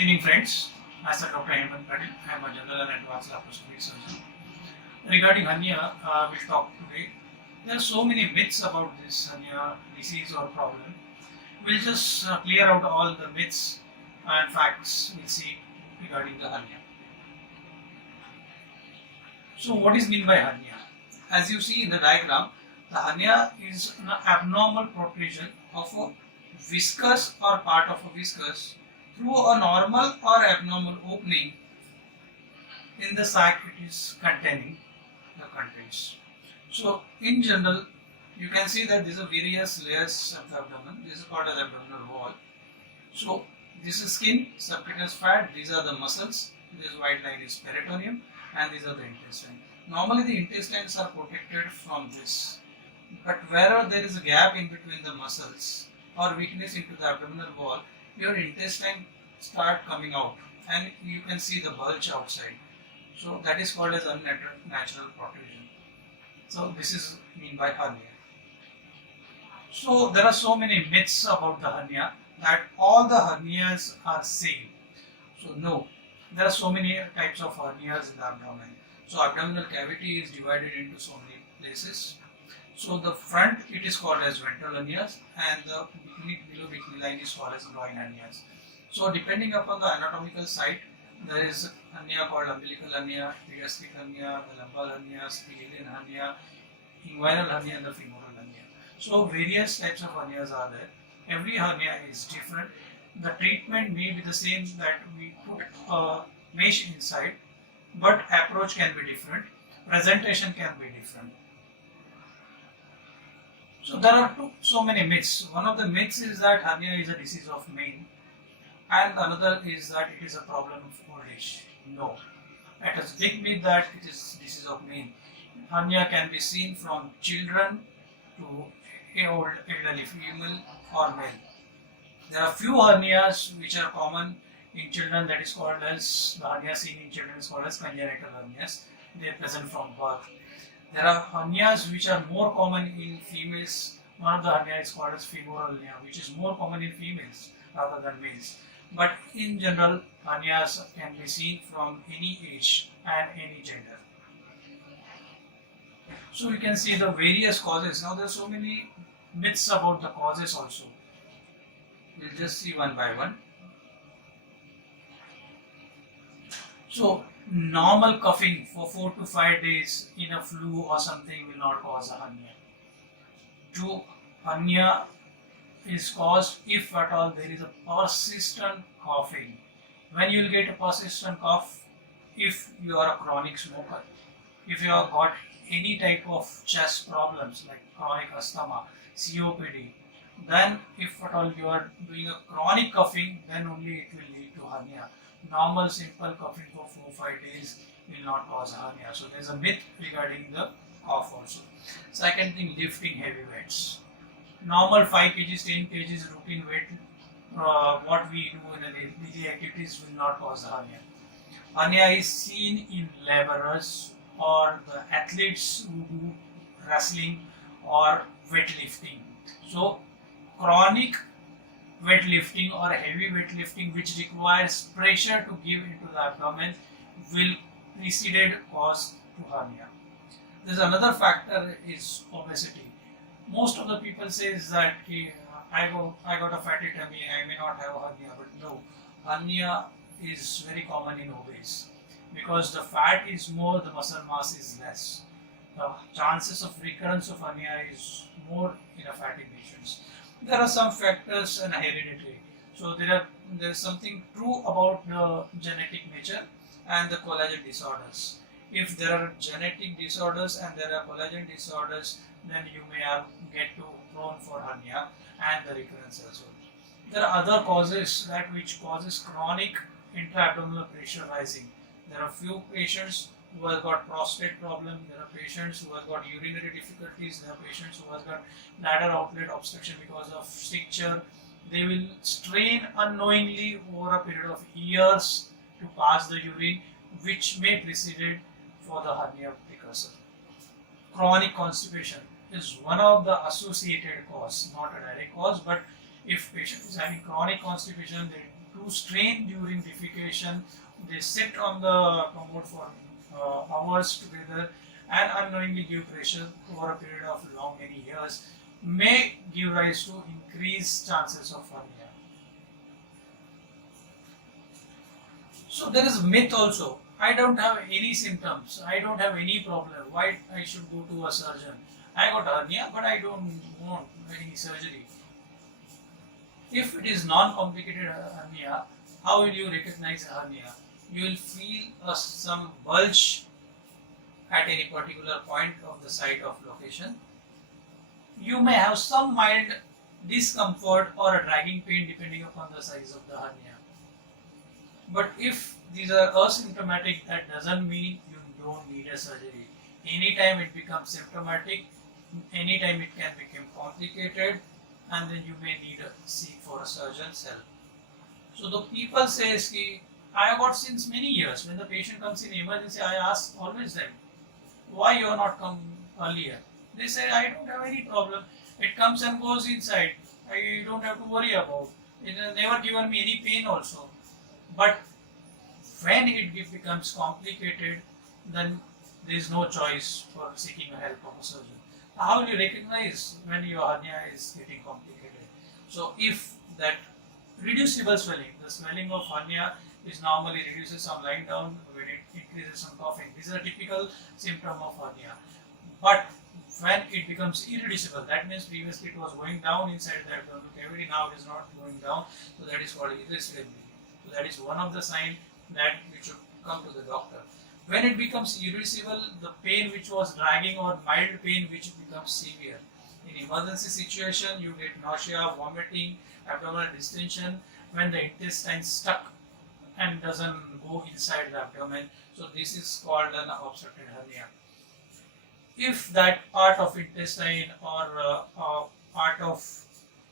Good evening, friends. Myself Dr. Hemant Patil. I am a general and advanced laparoscopic surgeon. Regarding hernia, we'll talk today. There are so many myths about this hernia disease or problem. We'll just clear out all the myths and facts we'll see regarding the hernia. So, what is meant by hernia? As you see in the diagram, the hernia is an abnormal protrusion of a viscous or part of a viscous through a normal or abnormal opening in the sac it is containing the contents. So in general, you can see that these are various layers of the abdomen. This is called as abdominal wall. So this is skin, subcutaneous fat, these are the muscles, this white line is peritoneum, and these are the intestine. Normally the intestines are protected from this, but wherever there is a gap in between the muscles or weakness into the abdominal wall, your intestine start coming out and you can see the bulge outside. So that is called as unnatural protrusion. So this is mean by hernia. So there are so many myths about the hernia that all the hernias are same. So no, there are so many types of hernias in the abdomen. So abdominal cavity is divided into so many places. So the front it is called as ventral hernias and the below bikini line is called as groin hernias. So depending upon the anatomical site, there is hernia called umbilical hernia, gastric hernia, the lumbar hernia, sphenian hernia, inguinal hernia and the femoral hernia. So various types of hernias are there. Every hernia is different. The treatment may be the same, that we put a mesh inside, but approach can be different, presentation can be different. So there are so many myths. One of the myths is that hernia is a disease of men, and another is that it is a problem of old age. No, it is big myth that it is disease of men. Hernia can be seen from children to old elderly female or male. There are few hernias which are common in children, that is called as the hernia seen in children is called as congenital hernias. They are present from birth. There are hernias which are more common in females. One of the hernia is called as femoral hernia, which is more common in females rather than males. But in general, hernias can be seen from any age and any gender. So we can see the various causes. Now there are so many myths about the causes also. We'll just see one by one. So normal coughing for 4 to 5 days in a flu or something will not cause a hernia. Hernia is caused if at all there is a persistent coughing. When you will get a persistent cough, if you are a chronic smoker, if you have got any type of chest problems like chronic asthma, COPD, then if at all you are doing a chronic coughing, then only it will lead to hernia. Normal simple coughing for 4-5 days will not cause hernia. So there is a myth regarding the cough also. Second thing, lifting heavy weights. Normal 5 kgs, 10 kgs routine weight, what we do in the daily activities will not cause hernia. Hernia is seen in laborers or the athletes who do wrestling or weightlifting. So chronic weightlifting or heavy weightlifting which requires pressure to give into the abdomen will preceded cause to hernia. There is another factor is obesity. Most of the people says that I got a fatty tummy, I may not have a hernia, but no, hernia is very common in obese because the fat is more, the muscle mass is less. The chances of recurrence of hernia is more in a fatty patients. There are some factors and hereditary. So there is something true about the genetic nature and the collagen disorders. If there are genetic disorders and there are collagen disorders, then you may get to prone for hernia and the recurrence as well. There are other causes that which causes chronic intra-abdominal pressure rising. There are few patients who have got prostate problem, there are patients who have got urinary difficulties, there are patients who have got bladder outlet obstruction because of stricture. They will strain unknowingly over a period of years to pass the urine, which may precede for the hernia precursor. Chronic constipation is one of the associated cause, not a direct cause, but if patient is having chronic constipation, to strain during defecation. They sit on the commode for hours together and unknowingly give pressure over a period of long many years may give rise to increased chances of hernia. So there is myth also. I don't have any symptoms. I don't have any problem. Why I should go to a surgeon? I got hernia, but I don't want any surgery. If it is non-complicated hernia, how will you recognize a hernia? You will feel some bulge at any particular point of the site of location. You may have some mild discomfort or a dragging pain depending upon the size of the hernia. But if these are asymptomatic, that doesn't mean you don't need a surgery. Anytime it becomes symptomatic, anytime it can become complicated, and then you may need to seek for a surgeon's help. So the people says ki I got since many years. When the patient comes in emergency, I ask always them, why you are not come earlier? They say I don't have any problem. It comes and goes inside. I don't have to worry about. It has never given me any pain also. But when it becomes complicated, then there is no choice for seeking help of a surgeon. How will you recognize when your hernia is getting complicated? So if that reducible swelling, the swelling of hernia is normally reduces on lying down, when it increases on coughing. This is a typical symptom of hernia. But when it becomes irreducible, that means previously it was going down inside the abdominal cavity, now it is not going down, so that is called irreducibility. So that is one of the signs that we should come to the doctor. When it becomes irreducible, the pain which was dragging or mild pain which becomes severe. In emergency situation, you get nausea, vomiting, abdominal distension when the intestine stuck and doesn't go inside the abdomen. So this is called an obstructed hernia. If that part of intestine or part of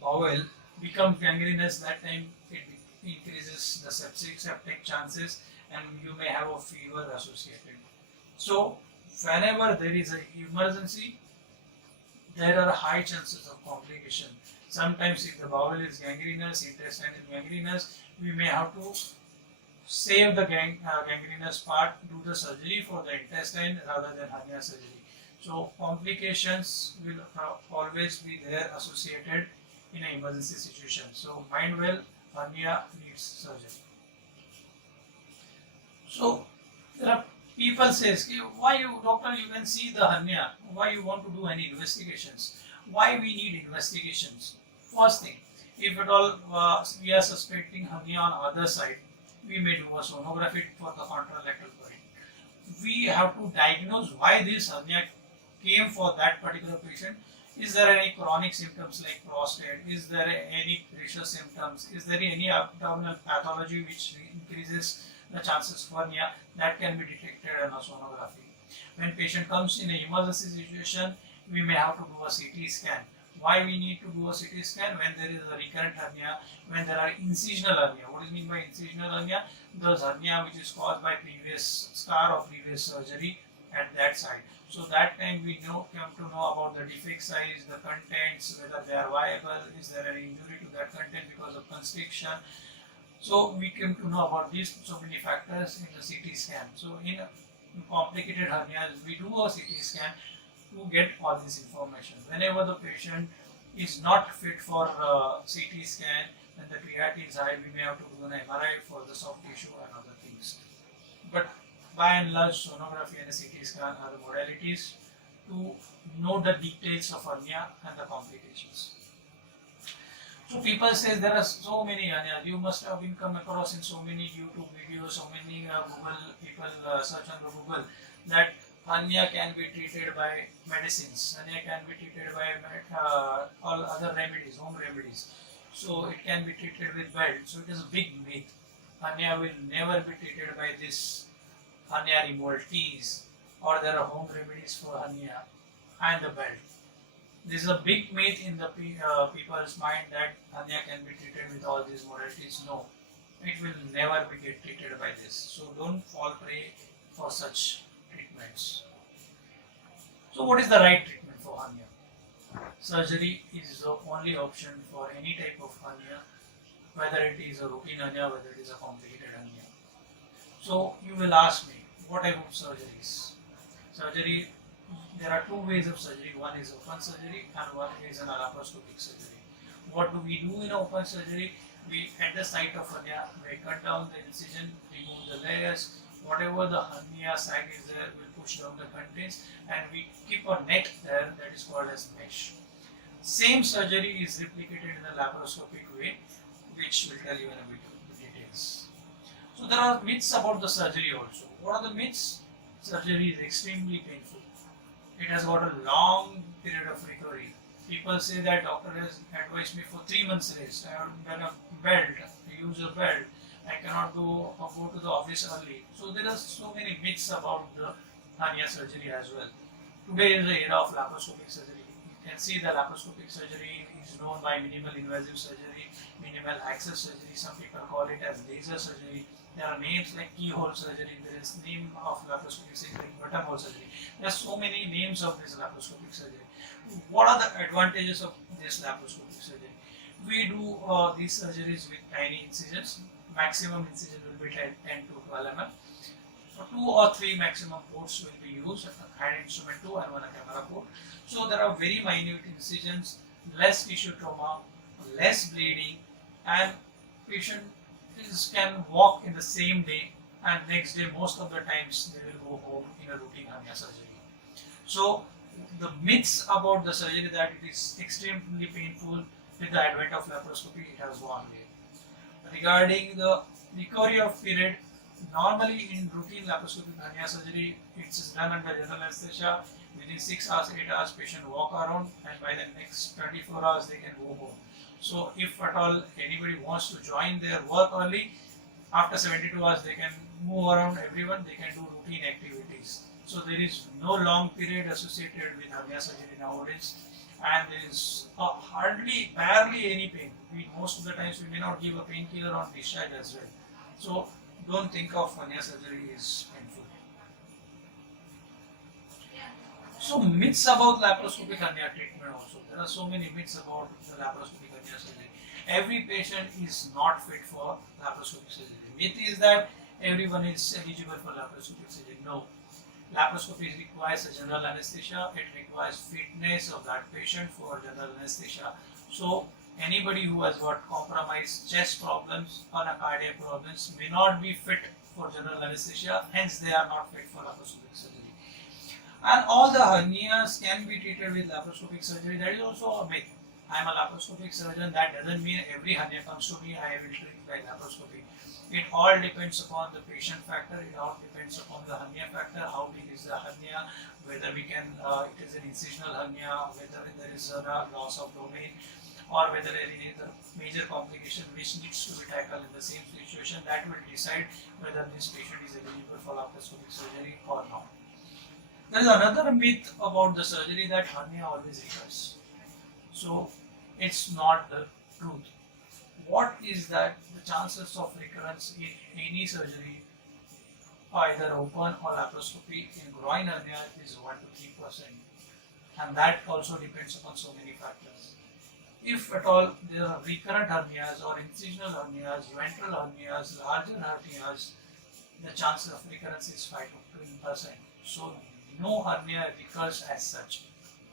bowel becomes gangrenous, that time it increases the septic chances and you may have a fever associated. So whenever there is an emergency, there are high chances of complication. Sometimes if the bowel is gangrenous, intestine is gangrenous, we may have to save the gangrenous part, do the surgery for the intestine rather than hernia surgery. So complications will always be there associated in an emergency situation. So mind well, hernia needs surgery. So there are people says, why you doctor, you can see the hernia, why you want to do any investigations? Why we need investigations? First thing, if at all we are suspecting hernia on other side, we may do a sonography for the contralateral point. We have to diagnose why this hernia came for that particular patient. Is there any chronic symptoms like prostate? Is there any pressure symptoms? Is there any abdominal pathology which increases the chances for hernia? That can be detected on a sonography. When patient comes in an emergency situation, we may have to do a CT scan. Why we need to do a CT scan? When there is a recurrent hernia, when there are incisional hernia. What is mean by incisional hernia? Those hernia which is caused by previous scar or previous surgery at that site. So that time we come to know about the defect size, the contents, whether they are viable, is there any injury to that content because of constriction. So we came to know about these so many factors in the CT scan. So in complicated hernias, we do a CT scan to get all this information. Whenever the patient is not fit for CT scan and the creatinine is high, we may have to do an MRI for the soft tissue and other things. But by and large, sonography and a CT scan are the modalities to know the details of hernia and the complications. So people say there are so many hernias. You must have been come across in so many YouTube videos, so many Google people search on the Google that hernia can be treated by medicines. Hernia can be treated by all other remedies, home remedies. So it can be treated with belt. So it is a big myth. Hernia will never be treated by this hernia removal teas, or there are home remedies for hernia and the belt. This is a big myth in the people's mind that hernia can be treated with all these modalities. No, it will never be get treated by this. So don't fall prey for such treatments. So what is the right treatment for hernia? Surgery is the only option for any type of hernia whether it is a routine hernia, whether it is a complicated hernia. So you will ask me, what type of surgeries? Surgery, there are two ways of surgery. One is open surgery and one is an laparoscopic surgery. What do we do in open surgery? We, at the site of hernia, we cut down the incision, remove the layers, whatever the hernia sag is there, we push down the contents and we keep a net there that is called as mesh. Same surgery is replicated in a laparoscopic way, which will tell you in a bit of details. So there are myths about the surgery also. What are the myths? Surgery is extremely painful. It has got a long period of recovery. People say that doctor has advised me for 3 months rest. I have done a belt, I use a belt. I cannot go to the office early. So there are so many myths about the hernia surgery as well. Today is the era of laparoscopic surgery. You can see the laparoscopic surgery is known by minimal invasive surgery, minimal access surgery. Some people call it as laser surgery. There are names like keyhole surgery. There is name of laparoscopic surgery, buttonhole surgery. There are so many names of this laparoscopic surgery. What are the advantages of this laparoscopic surgery? We do these surgeries with tiny incisions. Maximum incision will be 10 to 12 mm. 2 or 3 maximum ports will be used, a hand instrument 2 and one a camera port. So there are very minute incisions, less tissue trauma, less bleeding, and patient can walk in the same day, and next day most of the times they will go home in a routine hernia surgery. So the myths about the surgery that it is extremely painful, with the advent of laparoscopy it has gone away. Regarding the recovery of period, normally in routine laparoscopic hernia surgery, it's done under general anesthesia. Within 6 hours, 8 hours, patient walk around, and by the next 24 hours they can go home. So if at all anybody wants to join their work early, after 72 hours they can move around everyone, they can do routine activities. So there is no long period associated with hernia surgery nowadays, and there is barely any pain. Most of the times we may not give a painkiller on discharge as well. So don't think of hernia surgery is painful. So myths about laparoscopic hernia treatment also. There are so many myths about the laparoscopic hernia surgery. Every patient is not fit for laparoscopic surgery. Myth is that everyone is eligible for laparoscopic surgery. No. Laparoscopy requires a general anesthesia. It requires fitness of that patient for general anesthesia. So anybody who has got compromised chest problems or cardiac problems may not be fit for general anesthesia. Hence, they are not fit for laparoscopic surgery. And all the hernias can be treated with laparoscopic surgery. That is also a myth. I am a laparoscopic surgeon. That doesn't mean every hernia comes to me, I will treat by laparoscopy. It all depends upon the patient factor. It all depends upon the hernia factor. How big is the hernia? Whether we can, it is an incisional hernia. Whether there is a loss of domain, or whether there is a major complication which needs to be tackled in the same situation. That will decide whether this patient is eligible for laparoscopic surgery or not. There is another myth about the surgery that hernia always recurs. So it's not the truth. What is that the chances of recurrence in any surgery, either open or laparoscopy, in groin hernia is 1 to 3%, and that also depends upon so many factors. If at all there are recurrent hernias or incisional hernias, ventral hernias, larger hernias, the chance of recurrence is 5 to 10%. So no hernia recurs as such.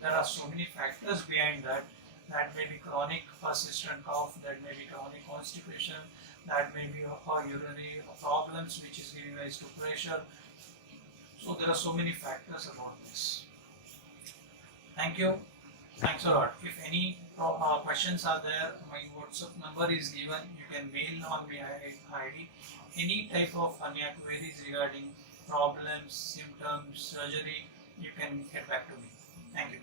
There are so many factors behind that. That may be chronic persistent cough, that may be chronic constipation, that may be urinary problems which is giving rise to pressure. So there are so many factors about this. Thank you. Thanks a lot. If any questions are there, my WhatsApp number is given. You can mail on my ID. Any type of hernia queries regarding problems, symptoms, surgery, you can get back to me. Thank you.